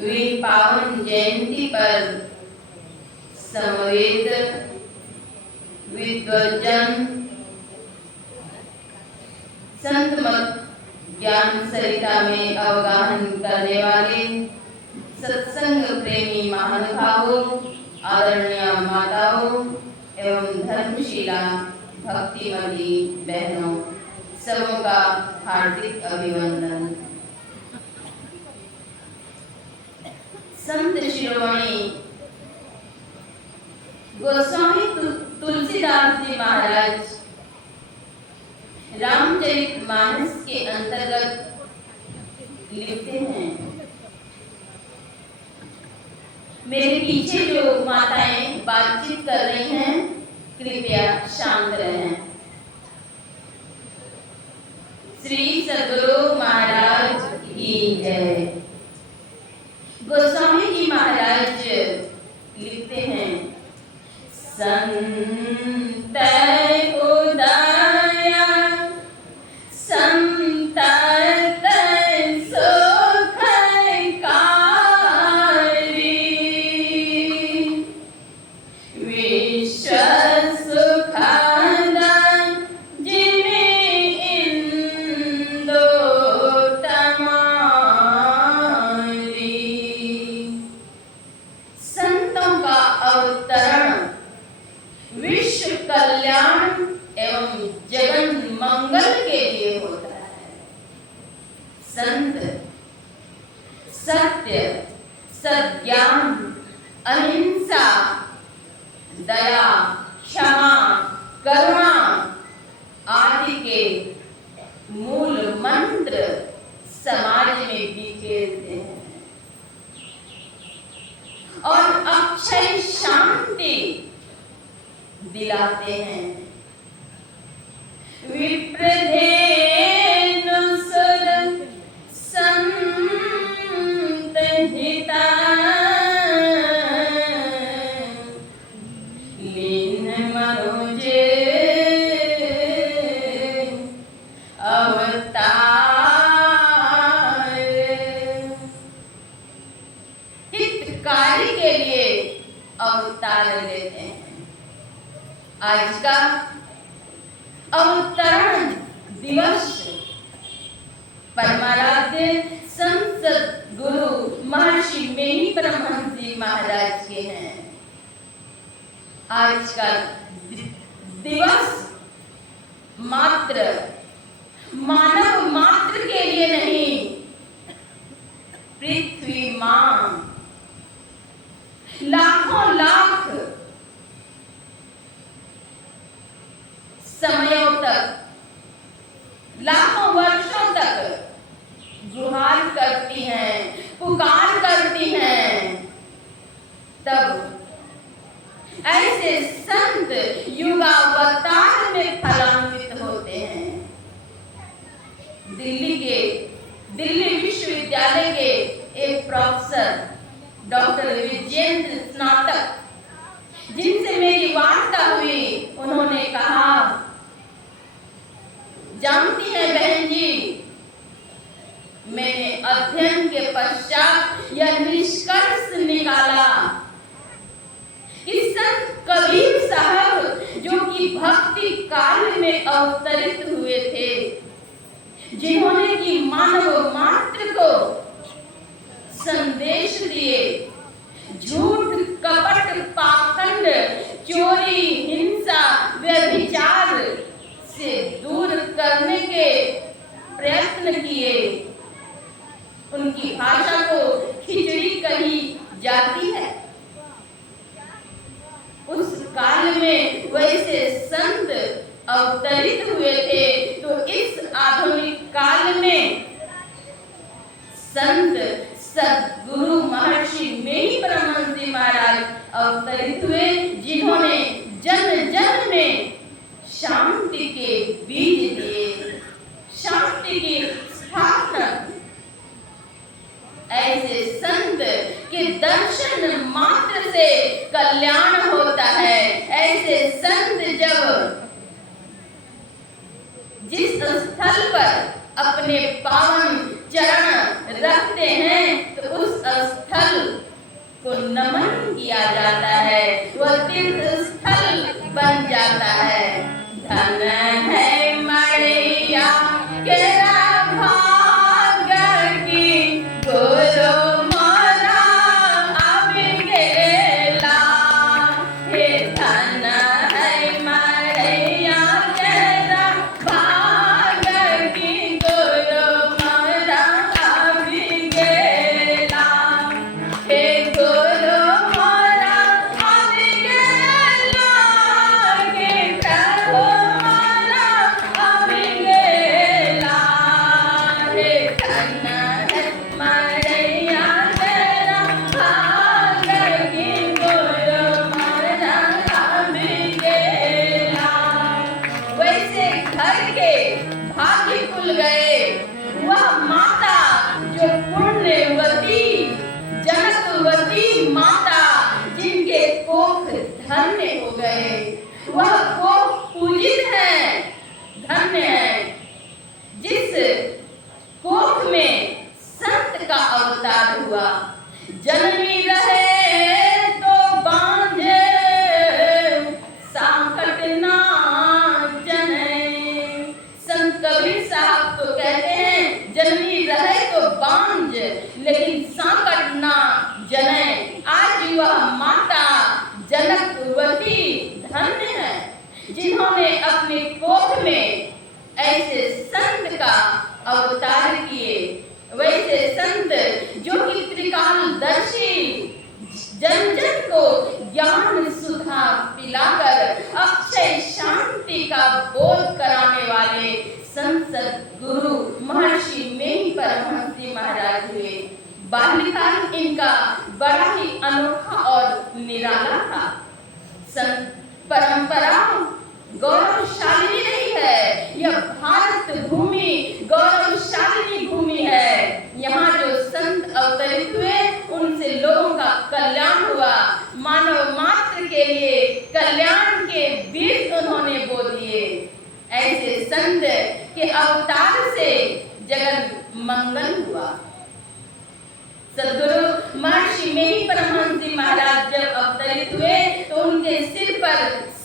वे पावन जयंती पर समवेत विद्वजन संत मत ज्ञान सरिता में अवगाहन करने वाले सत्संग प्रेमी महानुभावों, आदरणीय माताओं एवं धर्मशीला भक्तिमती बहनों, सबों का हार्दिक अभिनंदन। संत शिरोमणि गोस्वामी तुलसीदास जी महाराज रामचरितमानस के अंतर्गत लिखते हैं, मेरे पीछे जो माताएं बातचीत कर रही हैं, कृपया शांत रहें। श्री सद्गुरु महाराज की जय। गोस्वामी जी महाराज लिखते हैं, संत उदाया संत संत सत्य, सद्ज्ञान, अहिंसा, दया, क्षमा, करुणा आदि के मूल मंत्र समाज में बिखेरते हैं और अक्षय शांति दिलाते हैं। विप्रधेनु अवतार लेते हैं। आज का अवतरण दिवस परमाराध्य संत गुरु महर्षि मेनी परमहंस जी महाराज के हैं। आज का दिवस मात्र मानव मात्र के लिए नहीं, पृथ्वी मां लाखों लाख समयों तक, लाखों वर्षों तक गुहार करती हैं, पुकार करती हैं। तब ऐसे संत युगावतार में फलान्वित होते हैं। दिल्ली विश्वविद्यालय के एक प्रोफेसर डॉक्टर विजयेंद्र स्नातक, जिनसे मेरी वार्ता हुई, उन्होंने कहा, जानती हैं बहन जी, मैंने अध्ययन के पश्चात यह निष्कर्ष निकाला कि संत कबीर साहब, जो कि भक्ति काल में अवतरित हुए थे, जिन्होंने कि मानव मात्र को संदेश दिए, झूठ, कपट, पाखंड, चोरी, हिंसा, व्यभिचार से दूर करने के प्रयत्न किए। उनकी भाषा को खिचड़ी कही जाती है। उस काल में वैसे संत अवतरित हुए थे, तो इस आधुनिक काल में संत सद्गुरु महर्षि मेनी परमहंस जी महाराज अवतरित हुए, जिन्होंने जन जन में शांति के बीज दिए, शांति की स्थापना। ऐसे संत के दर्शन मात्र से कल्याण होता है। ऐसे संत जब जिस स्थल पर अपने पावन चरण रखते हैं, तो उस स्थल को नमन किया जाता है, वह तीर्थ स्थल बन जाता है। धन है मैया केरा भाग की गुरु मोरा अबिगेला। हे धन है मैया केरा भाग की गुरु मोरा अबिगेला। हे गुरु मोरा अबिगेला, हे प्रभु मोरा अबिगेला। हे धन है मैया तेरा भाग की गुरु मोरा अबिगेला। वैसे घर के भाग्य खुल गए। वह माता जो पुण्यवती जनकवती माता, जिनके कोख धन्य हो गए, वह कोख पूजित है, धन्य है। जिस कोख में संत का अवतार हुआ। जननी रहे तो बांझे सांकट ना जने। संत कबीर साहब तो कहते हैं जननी रहे तो बांझ लेकिन सांकट ना जने। आज वह माता जनकवती धन्य है, जिन्होंने अपने कोख में ऐसे संत का अवतार किए। वैसे संत जो कि त्रिकालदर्शी, जन जन को ज्ञान सुधा पिलाकर अक्षय शांति का बोध कराने वाले संत गुरु महर्षि मेही परमहंस जी महाराज हुए। बाल्यकाल इनका बड़ा ही अनोखा और निराला था। संत परंपरा गौरवशाली रही है। यह भारत भूमि गौरवशाली भूमि है। यहाँ जो संत अवतरित हुए उनसे लोगों का कल्याण हुआ। मानव मात्र के लिए कल्याण के बीज उन्होंने बो दिए। ऐसे संत के अवतार से जगत मंगल हुआ। सद्गुरु महर्षि मेही परमहंस जी महाराज जब अवतरित हुए तो उनके सिर पर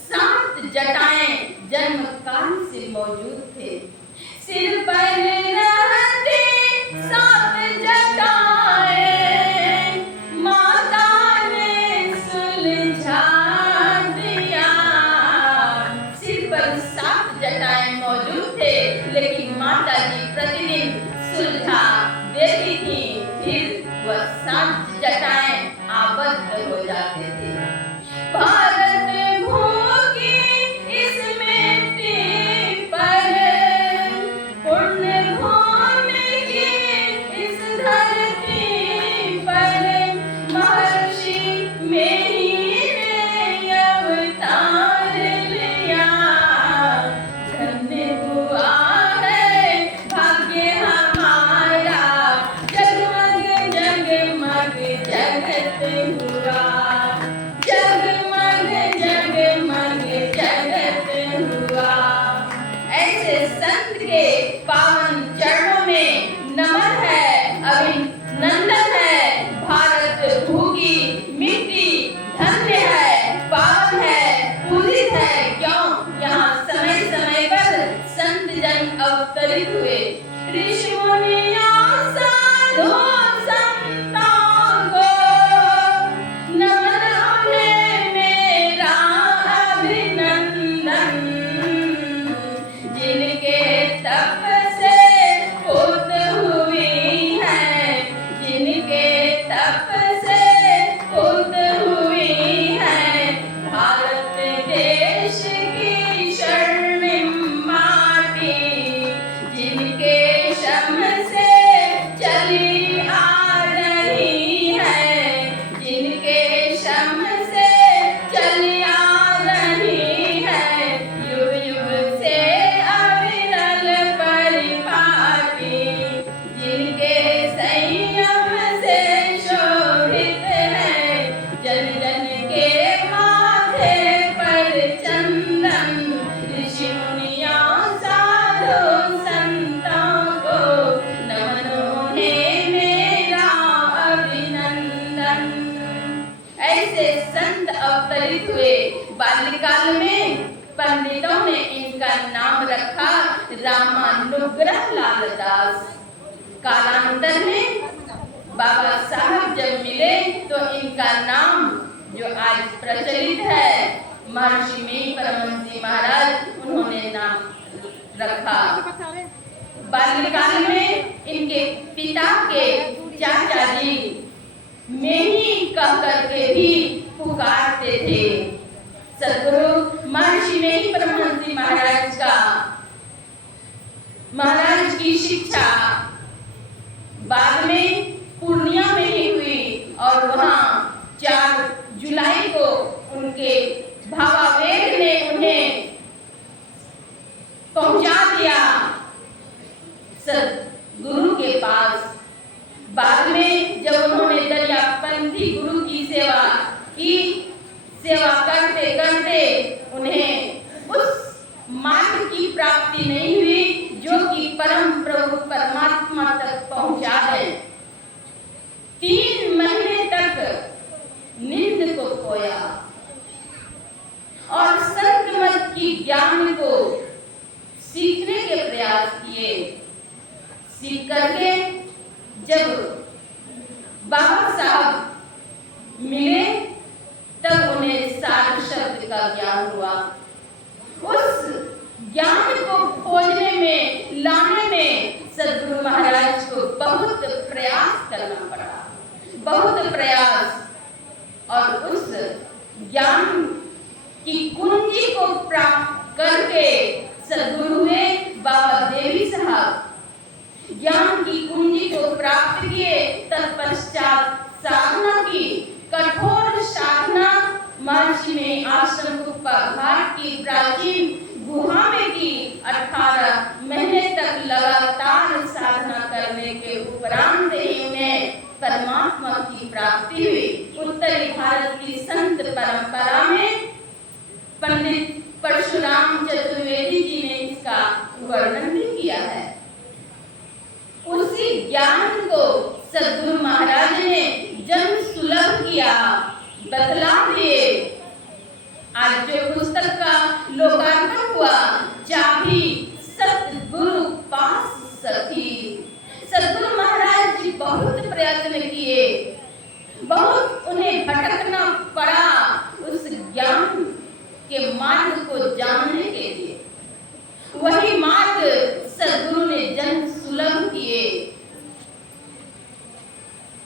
7 जटाएं जन्म काल से मौजूद थे। सिर पर रहते 7 जटाएं माता ने सुलझा दिया। सिर पर 7 जटाएं मौजूद थे, लेकिन माता जी प्रतिदिन सुलझा देती थी। फिर वह 7 जटाएं आबद्ध हो जाते थे। भारत भूमि इस मिट्टी पर, पुण्य भूमि की इस धरती पर, महर्षि मेही ने अवतार लिया। धन्य हुआ है भाग्य हमारा, जगमग अवतरित हुए। बाल्यकाल में पंडितों ने इनका नाम रखा रामानुग्रह लाल दास। कालांतर में बाबा साहब जब मिले तो इनका नाम जो आज प्रचलित है महर्षि में परमहंस जी महाराज उन्होंने नाम रखा। बाल्यकाल में इनके पिता के चाचा जी मेही कह करके भी पुकारते थे। सदगुरु महर्षि में परमहंस जी महाराज की शिक्षा बाद में पूर्णिया में ही हुई और वहाँ 4 जुलाई को उनके भावावेग ने उन्हें पहुंचा दिया सदगुरु के पास। बाद में जब उन्होंने दरियापंथी गुरु की सेवा करते करते उन्हें उस मार्ग की प्राप्ति नहीं हुई जो कि परम प्रभु परमात्मा तक पहुंचा है। 3 महीने तक नींद को खोया और संत मत की ज्ञान को सीखने के प्रयास किए। सीख करके जब बाबा साहब मिले तब उन्हें सार शब्द का ज्ञान हुआ। उस ज्ञान को खोजने में लाने में सदगुरु महाराज को बहुत प्रयास करना पड़ा, बहुत प्रयास। और उस ज्ञान की कुंजी को प्राप्त करके सदगुरु ने बाबा देवी साहब ज्ञान की कुंजी को प्राप्त किए। तत्पश्चात साधना की कठोर साधना महर्षि ने आश्रम कुप्पा घाट की प्राचीन गुहा में की। 18 महीने तक लगातार साधना करने के उपरांत ही उन्हें परमात्मा की प्राप्ति हुई। उत्तरी भारत की संत परंपरा में पंडित परशुराम चतुर्वेदी जी ने इसका वर्णन भी किया है। उसी ज्ञान को सदगुरु महाराज ने जन सुलभ किया, बतला दिए। आज जो पुस्तक का लोकार्पण हुआ चाबी सतगुरु पास सखी। सदगुरु महाराज जी बहुत प्रयत्न किए, बहुत उन्हें भटकना पड़ा उस ज्ञान के मार्ग को जानने के लिए। वही मार्ग सदगुरु ने जन सुलभ किए।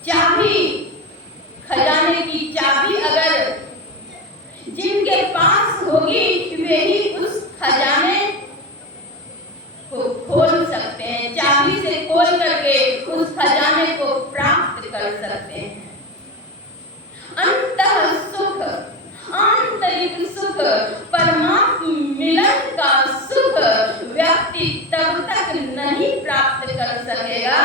चाबी, खजाने की चाबी अगर जिनके पास होगी वे ही उस खजाने को खोल सकते हैं। चाबी से खोल करके उस खजाने को प्राप्त कर सकते हैं। अंतः सुख, आंतरिक सुख, परमात्मा मिलन का सुख व्यक्ति तब तक नहीं प्राप्त कर सकेगा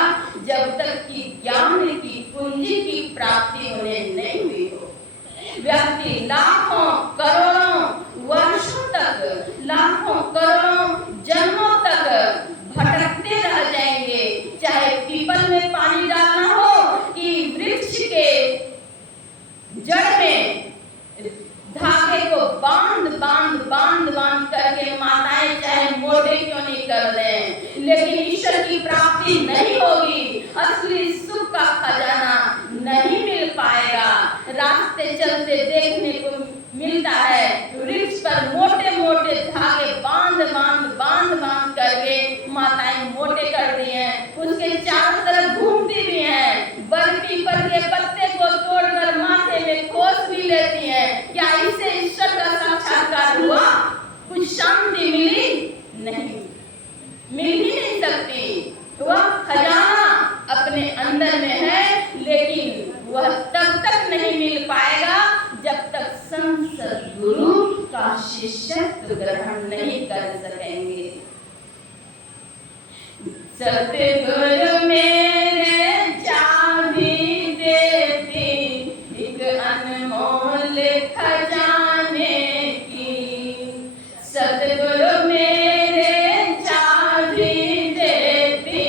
जब तक कि ज्ञान की कुंजी की प्राप्ति उन्हें नहीं हुई हो। व्यक्ति लाखों करोड़ों वर्षों तक, लाखों करोड़ों जन्मों तक भटकते रह जाएंगे। चाहे पीपल में पानी डालना हो कि वृक्ष के जड़ में धागे को बांध बांध बांध बांध करके माताएं चाहे मोटे क्यों नहीं कर दें, लेकिन ईश्वर की प्राप्ति नहीं होगी। असली सुख का खजाना नहीं मिल पाएगा। रास्ते चलते देखने को मिलता है वृक्ष पर मोटे मोटे धागे बांध बांध बांध बांध करके माताएं मोटे कर दी हैं, उसके चारों तरफ घूमती भी हैं, बर पीपल के पत्ते को तोड़कर माथे में खोस भी लेती हैं। क्या इससे ईश्वर का साक्षात्कार हुआ? कुछ शांति मिली? नहीं, मिल ही नहीं सकती। वह खजाना अपने अंदर में है, लेकिन वह तब तक नहीं मिल पाएगा जब तक संत सद्गुरु का शिष्यत्व ग्रहण नहीं कर सकेंगे। सतगुरु मेरे चाबी देती एक अनमोल खजाने की। सतगुरु मेरे चाबी देती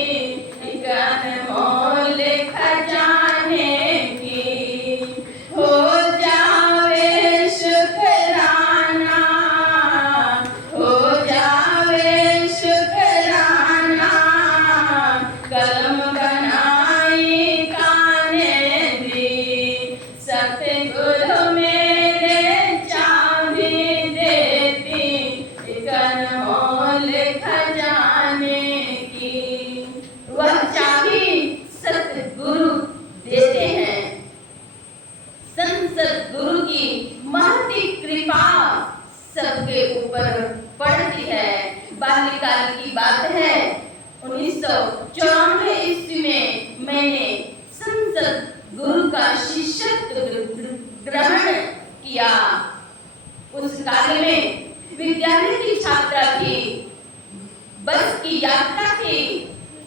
एक अनमोल खजाने की। हो जावे शुक्र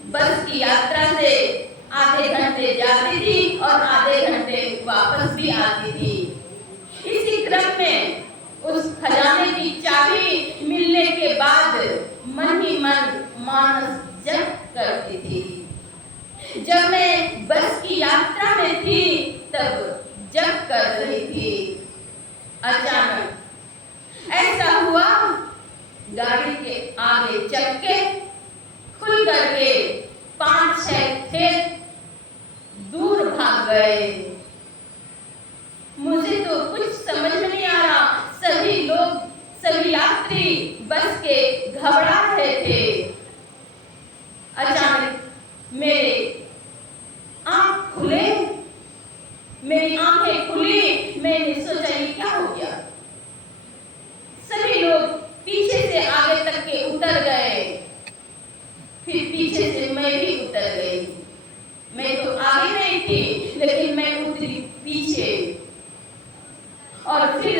बस की यात्रा से आधे घंटे जाती थी और आधे घंटे वापस भी आती थी। इसी क्रम में उस खजाने की चाबी मिलने के बाद मन ही मन मानस जप करती थी। जब मैं बस की यात्रा में थी तब जप कर रही थी। अचानक ऐसा हुआ, गाड़ी के आगे चक्के खुल करके 5-6 खेत दूर भाग गए। मुझे तो कुछ समझ में नहीं आ रहा। सभी यात्री बस के घबरा रहे थे। अचानक मेरी आंखें खुली। मैंने सोचा ये क्या हो गया। सभी लोग पीछे से आगे तक के उतर गए, फिर पीछे से मैं भी उतर गई। मैं तो आगे नहीं थी लेकिन मैं उतरी पीछे। और फिर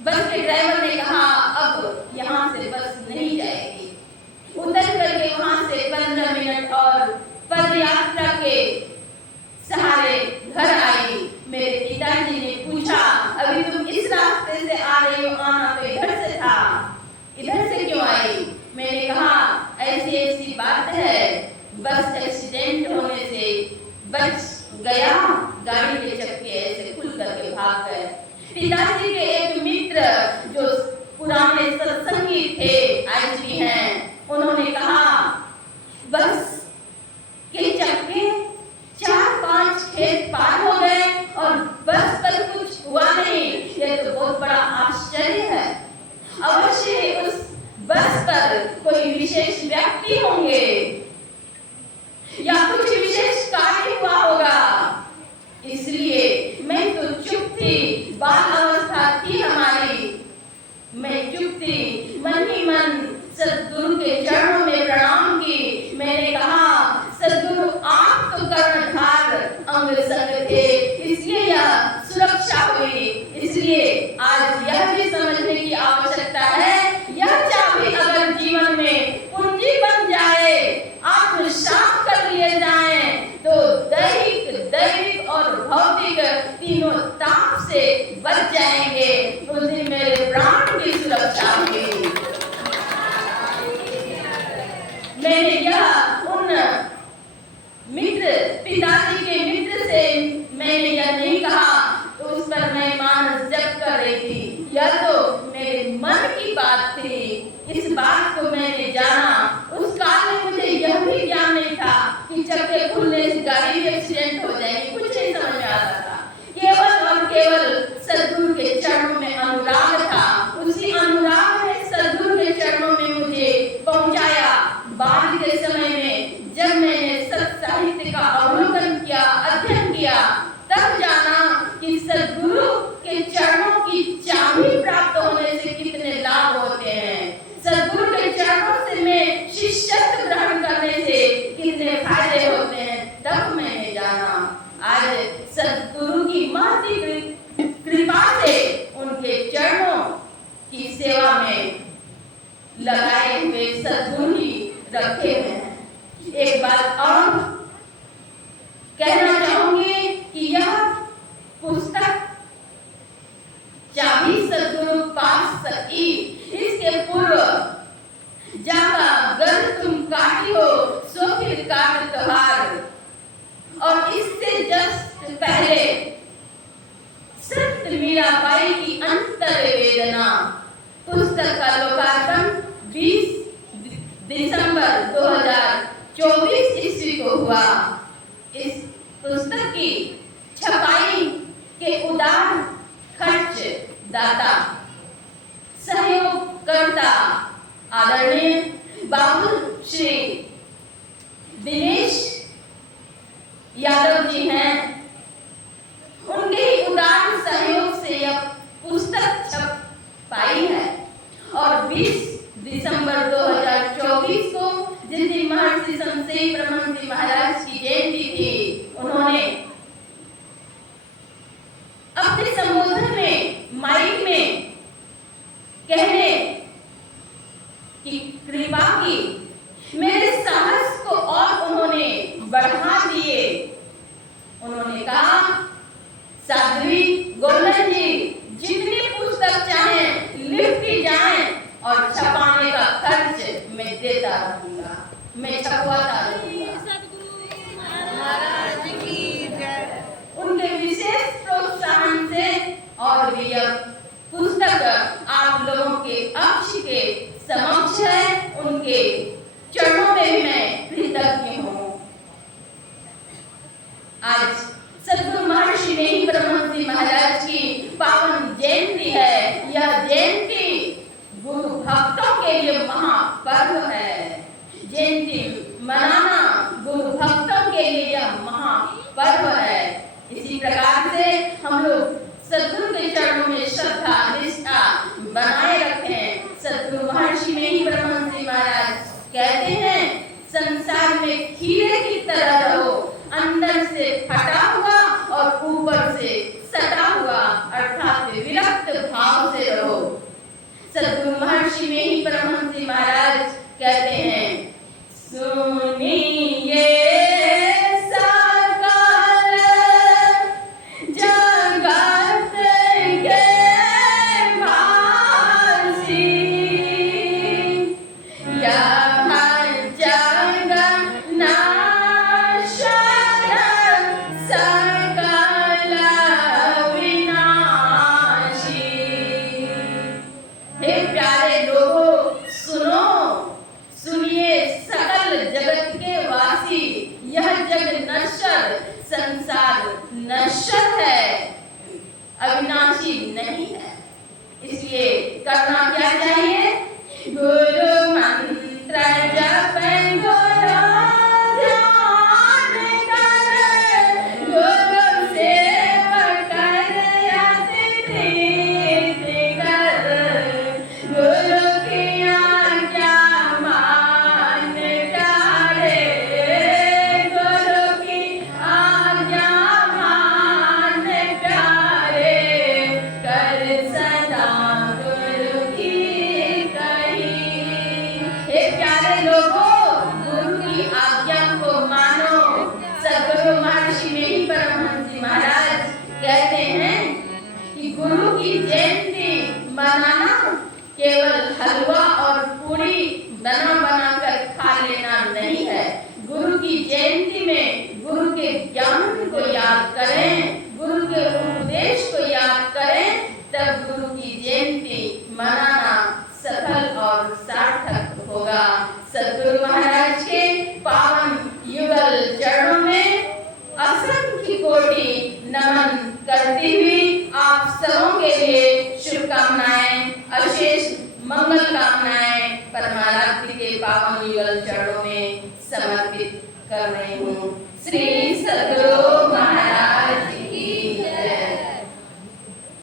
बस के ड्राइवर ने कहा अब यहाँ से बस नहीं जाएगी। उतर करके वहां से 15 मिनट और पद यात्रा के सहारे घर आई। मेरे पिताजी ने पूछा अभी तुम इस रास्ते से आ रही हो, आना तो इधर से था, इधर से क्यों आई? मैंने कहा ऐसी बात है, बस एक्सीडेंट होने से बच गया, गाड़ी के चक्के ऐसे खुल करके भाग गए। पिताजी के एक मित्र जो पुराने सत्संगी थे, आज भी हैं, उन्होंने कहा बस के चक्के 4-5 खेत पार हो गए और बस पर कुछ हुआ नहीं। यह तो बहुत बड़ा आश्चर्य है। अवश्य उस बस पर कोई विशेष व्यक्ति होंगे या कुछ विशेष कार्य हुआ होगा, इसलिए मैं तो चुप थी। बाल अवस्था थी हमारी, मैं चुप थी। मन ही मन सद्गुरु के चरणों में प्रणाम की। मैंने कहा सद्गुरु आप तो कर्णधार अंग संग थे, इसलिए यह सुरक्षा हुई। इसलिए आज यह भी समझने की आवश्यकता है, यह चाबी अगर जीवन में पूंजी बन जाए, आत्मसात कर लिए जाए तो दैहिक और भौतिक तीनों ताप से बच जाएंगे। उस दिन मेरे प्राण की सुरक्षा हुई। मैंने यह उन मित्र, पिताजी के मित्र से मैंने यह नहीं कहा तो उस पर मैं मानस जप कर रही थी। यह तो मेरे मन की बात थी। इस बात को मैंने जाना। उस काल में मुझे यह भी ज्ञान नहीं था कि चक्के खुलने से गाड़ी भी एक्सीडेंट हो जाएगी, कुछ नहीं समझ में आता था। केवल और केवल सद्गुरु के चरणों में अनुराग था। उसी अनुराग ने सद्गुरु के चरणों में मुझे पहुंचाया। बाद के समय में जब मैंने सत साहित्य का अवलोकन किया, अध्ययन किया, तब जाना कि सद्गुरु के चरणों की चाबी प्राप्त होने से कितने लाभ होते हैं। सद्गुरु के चरणों से में शिष्यत्व ग्रहण करने से कितने फायदे होते हैं, तब मैंने जाना। आज सद्गुरु की महती कृपा से उनके चरणों की सेवा में लगाए हुए सद्गुरु ही रखे हैं। एक बात और कहना चाहूंगी कि यह पुस्तक चाबी सद्गुरु पास सकी, इसके पूर्व जाका गर तुम काटी हो सो फिर काट त्योहार, और इससे जस्ट पहले संत मीराबाई की अंतर वेदना पुस्तक का लोकार्पण 20 दिसंबर 2024 ईस्वी को हुआ। इस पुस्तक की छपाई के उदार खर्च दाता सहयोगकर्ता आदरणीय बाबू श्री दिनेश यादव जी हैं। उनके उदार सहयोग से यह पुस्तक छप पाई है। और 20 दिसंबर 2024 को जिस दिन महर्षि संतसेव ब्रह्मश्री महाराज की जयंती थी, उन्होंने अपने संबोधन में माइक में कहने की कृपा की, मेरे साहस को और आज सद्गुरु महर्षि नेही परमहंस जी महाराज की पावन जयंती है। यह जयंती गुरु भक्तों के लिए महापर्व है। जयंती मनाना गुरु भक्तों के लिए यह महापर्व है। इसी प्रकार से हम लोग सद्गुरु के चरणों में श्रद्धा निष्ठा बनाए रखें। सद्गुरु महर्षि नेही परमहंस जी महाराज कहते हैं, संसार में खीरे की तरह रहो, अंदर से फटा हुआ और ऊपर से सटा हुआ, अर्थात विरक्त भाव से रहो। सद्गुरु महर्षि नेही परमहंस जी महाराज कहते हैं, सुनिए सकल जगत के वासी, यह जग नाशर सकल विनाशी। हे प्यारे लोगों, सुनो, सुनिए सकल जगत के वासी, यह जग नश्वर, संसार नश्वर है, अविनाशी नहीं है। इसलिए करना क्या चाहिए? गुरु मंत्र जप, गुरु ध्यान कर, गुरु सेवा कर, अतिथि कर, गुरु की आज्ञा मान प्यारे, गुरु की आज्ञा मान प्यारे, कर सदा गुरु की कही। हे प्यारे लोगों, गुरु की आज्ञा को मानो। सद्गुरु महर्षि नेही परमहंस जी महाराज कहते हैं कि गुरु की जयंती मनाना केवल हलवा और पूरी बना कर खा लेना नहीं है। गुरु की जयंती में गुरु के ज्ञान को याद करें, गुरु के उपदेश को याद करें, तब गुरु की जयंती मनाना सफल और सार्थक होगा। सद्गुरु महाराज के पावन युगल चरणों में असंख्य कोटि नमन करती हुई आप सबों के लिए शुभकामनाएं, अशेष मंगल कामनाएं परमाराध्य के पावन युगल चरणों में समर्पित कर रही हूँ।